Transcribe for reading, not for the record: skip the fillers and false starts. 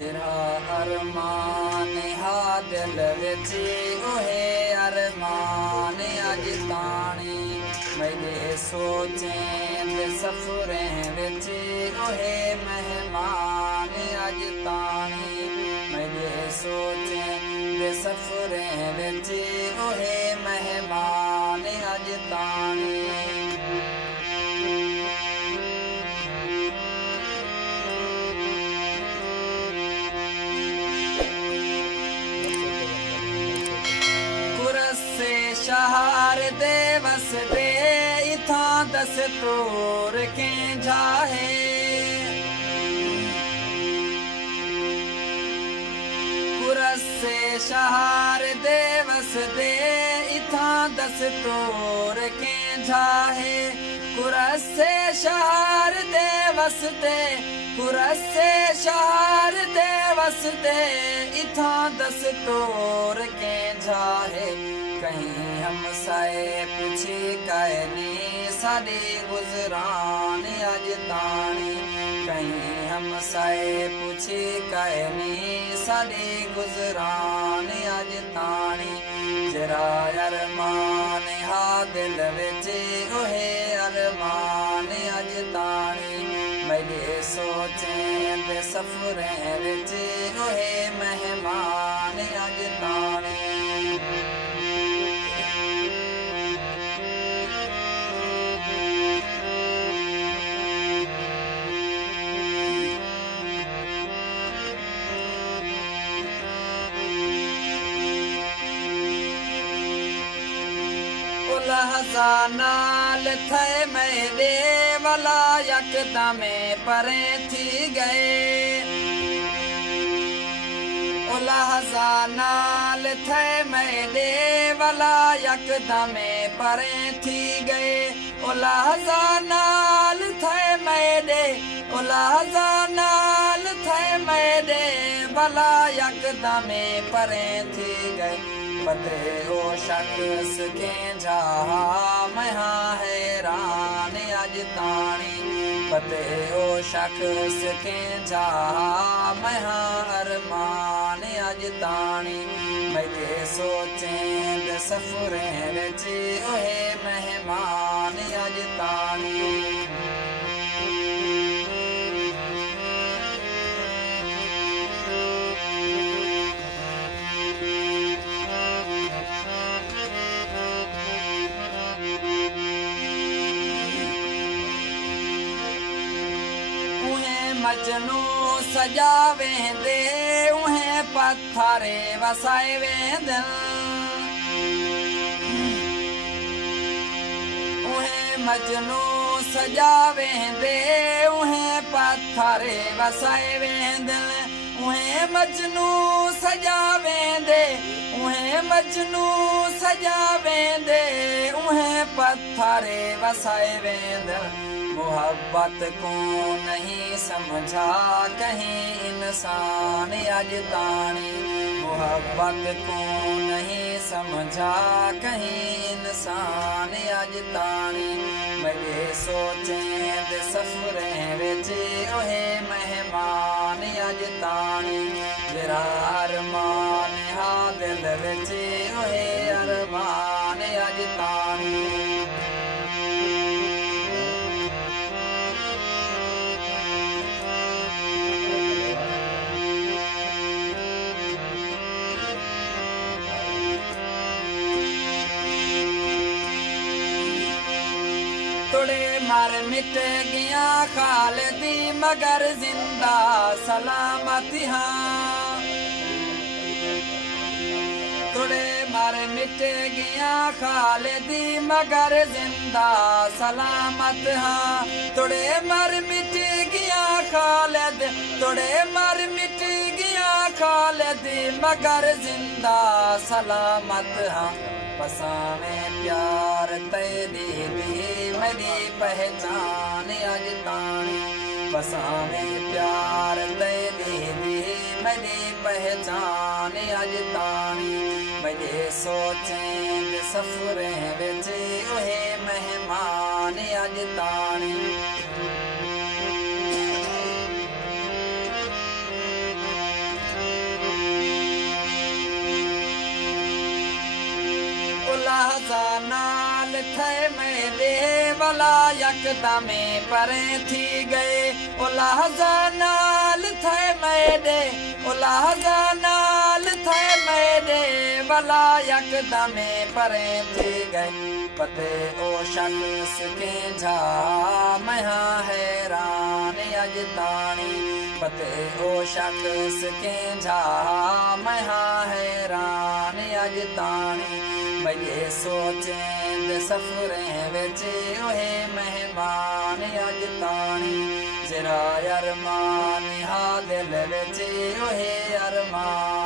तेरा अरमान हा दिल विच ओहे अरमान अज ताणी मेरे सोचें दे सफरें विच ओहे मेहमान अज ताणी मेरे सोचें दे सफरें विच ओहे मेहमान अज ताणी शहर दे वसदे इथा दस्तूर के जाहे कुरसे शहर दे वसदे इथा दस्तूर के जाहे कुरसे शहर दे वसदे कुरसे शहर दे वसदे इथा दस्तूर के जाहे कहीं हम साए पूछी कहनी साड़ी गुजरान अज ताणी कहीं हम साए पूछी कहनी साड़ी गुजरान अज ताणी जरा अरमान हा दिल विच ओहे अरमान अज ताणी मेरे सोचें दे सफरें विच ओहे मेहमान अज ताणी नाल थे मेरे वाला यकदम परे थी गए लहजा नाल थे मेरे वाला यकदम परे थी गए लहजा नाल थे मेरे लहजा नाल थे मेरे वाला यकदम परे थी गए पते ओ शख्स के जहा मैं हैरान अज ताणी पते ओ शख्स के जहा मैं अरमान अज ताणी मेरे सोचें दे सफरें विच ओहे मेहमान अज ताणी मजनू सजावे दे उहें पत्थरे वसाए वेंदन उहें मजनू सजावे दे उहें पत्थरे वसाए वेंदन उहें मजनू सजावे दे उहें मजनू सजावे दे उहें पत्थरे वसाए वेंदन मोहब्बत को नहीं समझा कहीं इंसान अज ताणी मोहब्बत को नहीं समझा कहीं इंसान अज ताणी मेरे सोचें दे सफरें विच ओहे मेहमान अज ताणी जरा अरमान हा दिल विच ओहे अरमान अज ताणी थोड़े मर मिट गया खालिदी मगर जिंदा सलामत हाँ थोड़े मर मिट गया खालिदी मगर जिंदा सलामत हाँ थोड़े मर मिट गया खालिद थोड़े मर मिट गया खालिद मगर जिंदा सलामत हाँ बसावे प्यार तेरी दी मेरी पहचान अज ताणी बसावे प्यार तेरी दी मेरी पहचान अज ताणी मेरे सोचें दे सफरें विच ओहे मेहमान अज ताणी लहज़ानाल थे मेरे भला यकदमे परे थी गए ओ लहज़ानाल थे मेरे ओ लहज़ानाल थे मेरे भला यकदमे परे थी गए पते ओ शख्स के झा महा हैरान अजतानी पते ओ शख्स के झा महा हैरान अजतानी भई सोचें सफरे विच ओहे मेहमान अजतानी जरा अरमान हा दिल विच ओहे अरमान